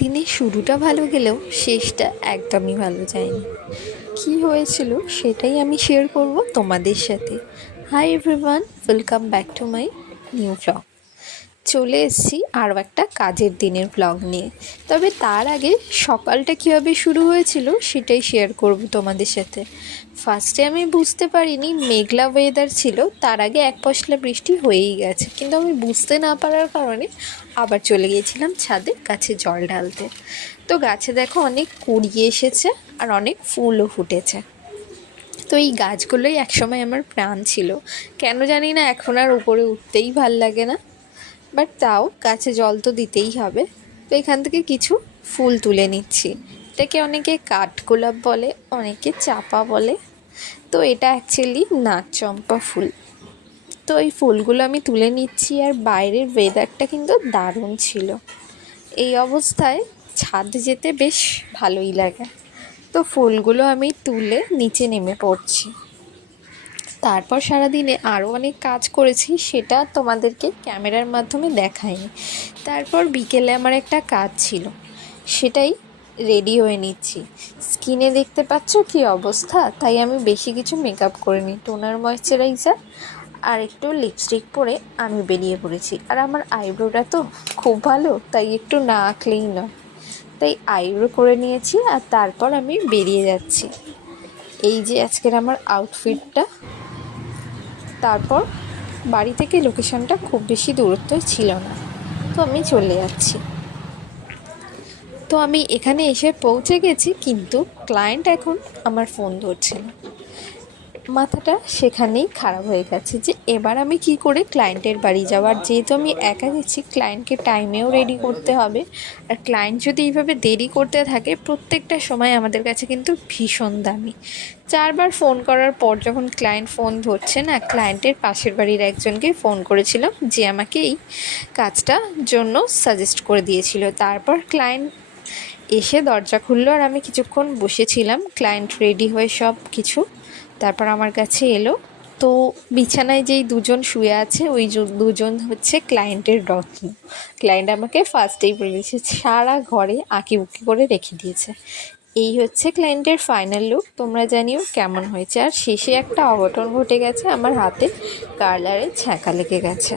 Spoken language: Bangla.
দিনের শুরুটা ভালো গেলেও শেষটা একদমই ভালো যায়নি। কি হয়েছিল সেটাই আমি শেয়ার করব তোমাদের সাথে। Hi everyone, welcome back to my new blog. চলে এসেছি আরও একটা কাজের দিনের ব্লগ নিয়ে। তবে তার আগে সকালটা কীভাবে শুরু হয়েছিল সেটাই শেয়ার করব তোমাদের সাথে। ফার্স্টে আমি বুঝতে পারিনি, মেঘলা ওয়েদার ছিল, তার আগে এক পশলা বৃষ্টি হয়েই গেছে, কিন্তু আমি বুঝতে না পারার কারণে আবার চলে গিয়েছিলাম ছাদে গাছে জল ঢালতে। তো গাছে দেখো অনেক কুড়ি এসেছে আর অনেক ফুলও ফুটেছে। তো এই গাছগুলোই একসময় আমার প্রাণ ছিল, কেন জানি না এখন আর উপরে উঠতেই ভাল লাগে না, বাট তাও গাছে জল তো দিতেই হবে। তো এখান থেকে কিছু ফুল তুলে নিচ্ছি। এটাকে অনেকে কাঠগোলাপ বলে, অনেকে চাপা বলে। তো এটা অ্যাকচুয়ালি নাগচম্পা ফুল। তো এই ফুলগুলো আমি তুলে নিচ্ছি, আর বাইরের ওয়েদারটা কিন্তু দারুণ ছিল। এই অবস্থায় ছাদে যেতে বেশ ভালোই লাগে। তো ফুলগুলো আমি তুলে নিচে নেমে পড়ছি। তারপর সারাদিনে আরও অনেক কাজ করেছি, সেটা তোমাদেরকে ক্যামেরার মাধ্যমে দেখাইনি। তারপর বিকেলে আমার একটা কাজ ছিল, সেটাই রেডি হয়ে নিচ্ছি। স্কিনে দেখতে পাচ্ছ কী অবস্থা, তাই আমি বেশি কিছু মেকআপ করিনি। টোনার, ময়েশ্চারাইজার আর একটু লিপস্টিক পরে আমি বেরিয়ে পড়েছি। আর আমার আইব্রোটা তো খুব ভালো, তাই একটু না আঁকলেই নয়, তাই আইব্রো করে নিয়েছি। আর তারপর আমি বেরিয়ে যাচ্ছি। এই যে আজকের আমার আউটফিটটা। তারপর বাড়ি থেকে লোকেশনটা খুব বেশি দূরত্ব ছিল না, তো আমি চলে যাচ্ছি। তো আমি এখানে এসে পৌঁছে গেছি, কিন্তু ক্লায়েন্ট এখন আমার ফোন ধরছে না। মাথাটা সেখানেই খারাপ হয়ে গেছে যে এবার আমি কি করে ক্লায়েন্টের বাড়ি যাওয়ার, যেহেতু আমি একা গেছি, ক্লায়েন্টকে টাইমেও রেডি করতে হবে। আর ক্লায়েন্ট যদি এইভাবে দেরি করতে থাকে, প্রত্যেকটা সময় আমাদের কাছে কিন্তু ভীষণ দামি। 4বার ফোন করার পর যখন ক্লায়েন্ট ফোন ধরছে না, ক্লায়েন্টের পাশের বাড়ির একজনকে ফোন করেছিলাম, যে আমাকে এই কাজটার জন্য সাজেস্ট করে দিয়েছিল। তারপর ক্লায়েন্ট এসে দরজা খুললো, আর আমি কিছুক্ষণ বসেছিলাম ক্লায়েন্ট রেডি হয়ে সব কিছু। তারপর আমার কাছে এলো। তো বিছানায় যেই দুজন শুয়ে আছে, ওই দুজন হচ্ছে ক্লায়েন্টের রত্ন। ক্লায়েন্ট আমাকে ফার্স্টেই বলে দিয়েছে, সারা ঘরে আঁকিবুকি করে রেখে দিয়েছে। এই হচ্ছে ক্লায়েন্টের ফাইনাল লুক। তোমরা জানিও কেমন হয়েছে। আর শেষে একটা অঘটন ঘটে গেছে, আমার হাতে কার্লারে ছ্যাঁকা লেগে গেছে।